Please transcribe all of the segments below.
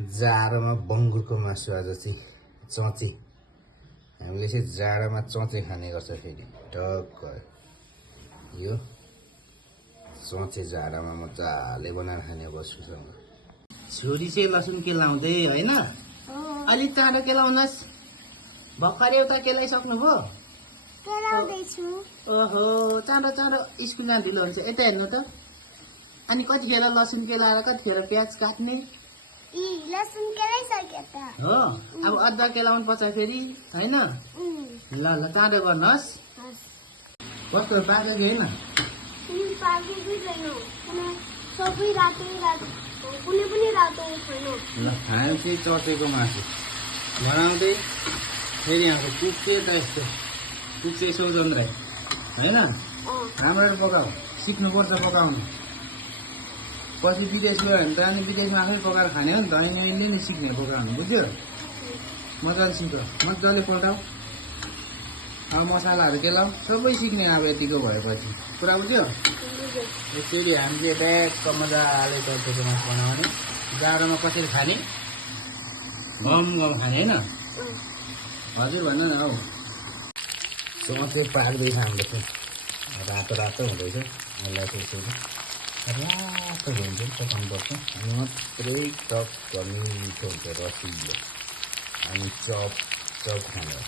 जाडोमा बङ्गुरको मासु आज चाहिँ चचे हामीले चाहिँ जाडोमा चचे खाने गर्छ। फेरि टक्क यो चचे जाडोमा मजाले बनाएर खाने बस्छुसँग। छोरी चाहिँ लसुन केलाउँदै होइन, अलिक चाँडो केलाउनुहोस्। भर्खरै उता केलाइसक्नुभयो? केलाउँदैछु। ओहो, चाँडो चाँडो स्कुल जान ढिलो हुन्छ। यता हेर्नु त। अनि कतिखेर लसुन केलाएर कतिखेर प्याज काट्ने? लसुन केलाइसके त हो, अब अदुवा केलाउनु पर्छ फेरि होइन। ल ल चाँडो गर्नुहोस्। कस्तो पाकेको होइन? पाकेकै छैन, सबै रातो रातो, कुनै पनि रातो छैन। ल खायो चाहिँ चटेको मासु बनाउँदै फेरि यहाँको कुके त यस्तो कुके सौचन्द्र होइन। राम्ररी पकाऊ, सिक्नुपर्छ पकाउनु। पछि विदेश गयो भने त अनि विदेशमा आफै पकाएर खाने हो नि त। अनि अहिले नै सिक्ने पकाउनु, बुझ्यो? मजाले सिक, मजाले पल्टाऊ। अब मसलाहरू केलाऊ, सबै सिक्ने अब यतिको भएपछि। कुरा बुझ्यो? यसरी हामीले ब्यागको मजाले चटेको मासु बनाउने। जाडोमा कसरी खाने? गम गम खाने होइन? हजुर भन न हौ। चटे पाक्दैछ हाम्रो चाहिँ, रातो रातो हुँदैछ। यसलाई चाहिँ रातो हुन्छ पकाउनुपर्छ। अनि मात्रै टक्क मिठो हुन्छ, रसिलो। अनि चप चप खाने।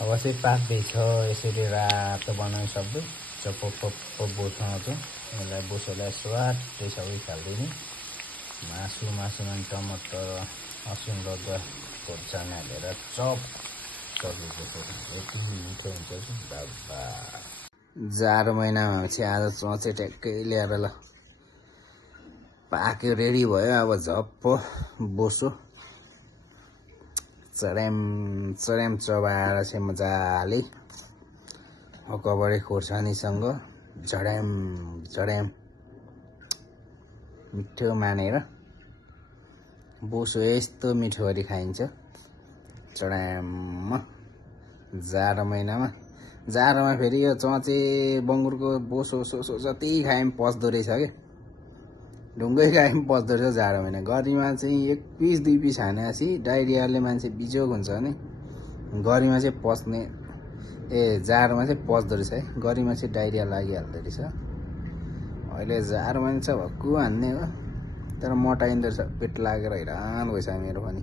अब चाहिँ पाक्दैछ। यसरी रातो बनाउनु सबै चप पप्प बोसाउँछ। यसलाई बोसोलाई स्वाटै सबै खाल्दिने। मासुमा टमाटर लसुन रगुवा खोर्सानी हालेर चप चपेको यति मिठो हुन्छ कि बाबा। जाडो महिनामा चाहिँ आज चचे ट्याक्कै ल्याएर ल पाक्यो, रेडी भयो। अब झप्प बोसो चड्याम चड्याम चबाएर चाहिँ मजाले अकबरे खोर्सानीसँग झड्याम झड्याम मिठो मानेर बोसो यस्तो मिठो गरी खाइन्छ चड्याममा। जाडो महिनामा, जाडोमा फेरि यो चचे बङ्गुरको बोसो सोसो जति खाए पनि पच्दो रहेछ क्या। ढुङ्गै खाए पनि पच्दो रहेछ जाडो महिना। गर्मीमा चाहिँ एक पिस दुई पिस खानेपछि डाइरियाले मान्छे बिजोग हुन्छ भने गर्मीमा चाहिँ पच्ने, जाडोमा चाहिँ पच्दो रहेछ है। गर्मीमा चाहिँ डाइरिया लागिहाल्दो रहेछ। अहिले जाडोमा चाहिँ छ भक्कु हान्ने हो, तर मोटाइँदो रहेछ। पेट लागेर हैरान भइसक्यो मेरो पनि।